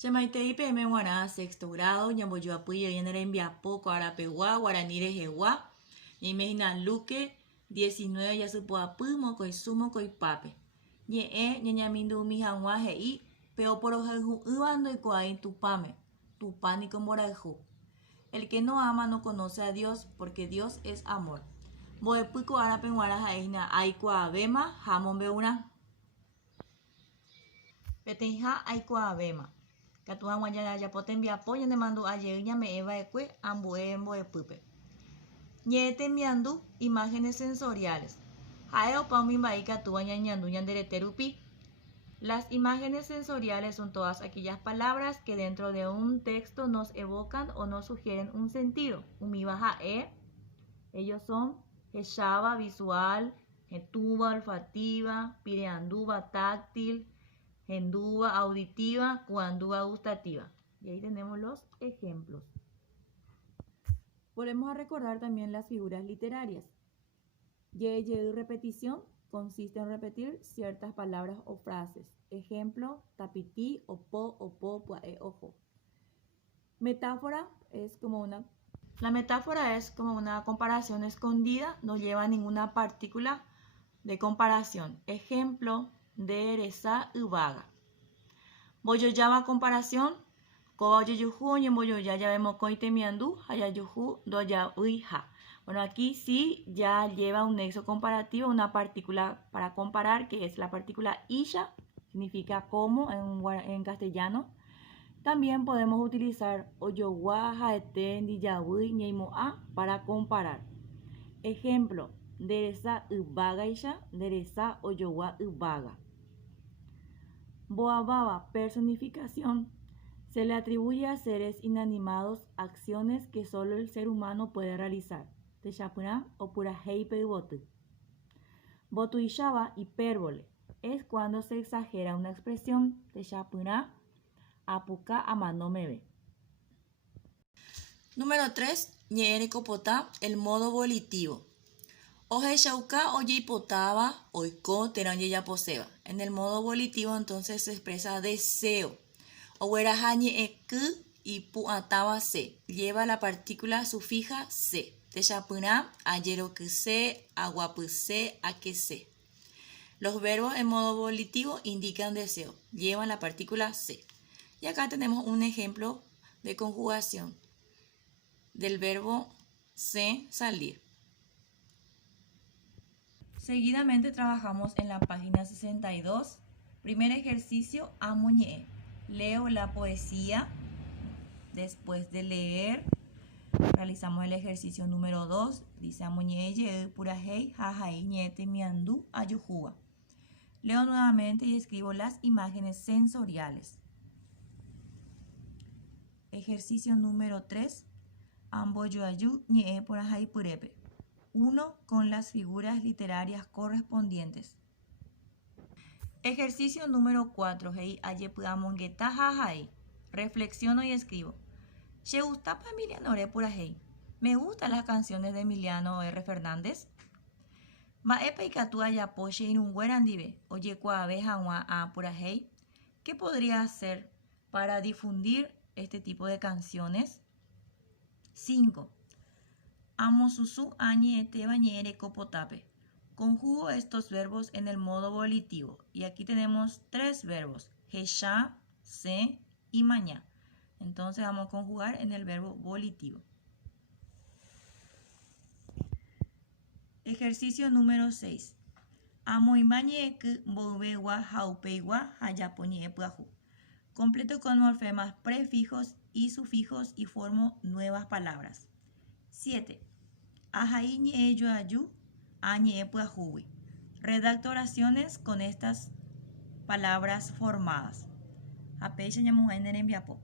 Chamaitei PM guará sexto grado, ñamboyoapui en el enviapo, Coarapeguá, Guaraní de Jeguá, Ñemejina Luque, 19 ya supoapui, Mocoisumo, Coipape. Ñe, ñañamindu mijangua hei, peo por ojeju ivando y coain tupame, tupánico morajú. El que no ama no conoce a Dios, porque Dios es amor. Boepui Coarapeguara jaina aikuavema, jamombeuna. Peteja aikuavema. Katuan guayaya yapoten biapo y mandu ayer me eva eque ambue emboepüpe. Ñete miandu imágenes sensoriales. Jaeo paumimbai katuan ñandu ñandereterupi. Las imágenes sensoriales son todas aquellas palabras que dentro de un texto nos evocan o nos sugieren un sentido. Umibaja ellos son Heshaba visual, Hetuba olfativa, Pireanduba táctil, Henduba auditiva, Cuanduba gustativa. Y ahí tenemos los ejemplos. Volvemos a recordar también las figuras literarias. Ye repetición consiste en repetir ciertas palabras o frases. Ejemplo, tapití, opo, puae, ojo. Metáfora es como una... La metáfora es como una comparación escondida, no lleva ninguna partícula de comparación. Ejemplo, de ereza uvaga. Boyoyama comparación, kobayuyuju ñemboyoya ya vemos coitemiandu, hayayuju doya uija. Bueno, aquí sí ya lleva un nexo comparativo, una partícula para comparar, que es la partícula isha, significa como en castellano. También podemos utilizar oyowa, jaete, ndiyawi, ñeimoa para comparar. Ejemplo, deresa ubaga isha, deresa oyowa ubaga. Boababa, personificación. Se le atribuye a seres inanimados acciones que solo el ser humano puede realizar. Techapuna o purahei peibotu. Botuishaba, hipérbole. Es cuando se exagera una expresión. Techapuna apuka amanomebe. Número 3. Ñeerecopotá, el modo volitivo. Oje shauka oyeipotaba, oiko teranyeyaposeba. En el modo volitivo entonces se expresa deseo. Ogueraja ñeeku y puataba se. Lleva la partícula sufija se. Techapuna, ayerokuse, aguapuse, akese. Los verbos en modo volitivo indican deseo. Llevan la partícula se. Y acá tenemos un ejemplo de conjugación del verbo se, salir. Seguidamente trabajamos en la página 62. Primer ejercicio, amuñe. Leo la poesía. Después de leer, realizamos el ejercicio número 2. Dice amuñe ye purahei jajai ñete miandu ayujuba. Leo nuevamente y escribo las imágenes sensoriales. Ejercicio número 3. Amboyoayu ñe purahai purepe. 1 con las figuras literarias correspondientes. Ejercicio número 4. Reflexiono y escribo. ¿Te gusta Emiliano R. Purahei? ¿Me gustan las canciones de Emiliano R. Fernández? ¿Qué podría hacer para difundir este tipo de canciones? 5. Amosusu añete bañere copotape. Conjugo estos verbos en el modo volitivo. Y aquí tenemos 3 verbos. Hesha, se y maña. Entonces vamos a conjugar en el verbo volitivo. Ejercicio número 6. Amoimañeque bobewa jaupeigua hayapoñepuaju. Completo con morfemas prefijos y sufijos y formo nuevas palabras. 7. Ajaiñe yoayu añepuajuwi. Redacta oraciones con estas palabras formadas. Apeixa ñamuja en el enviapo.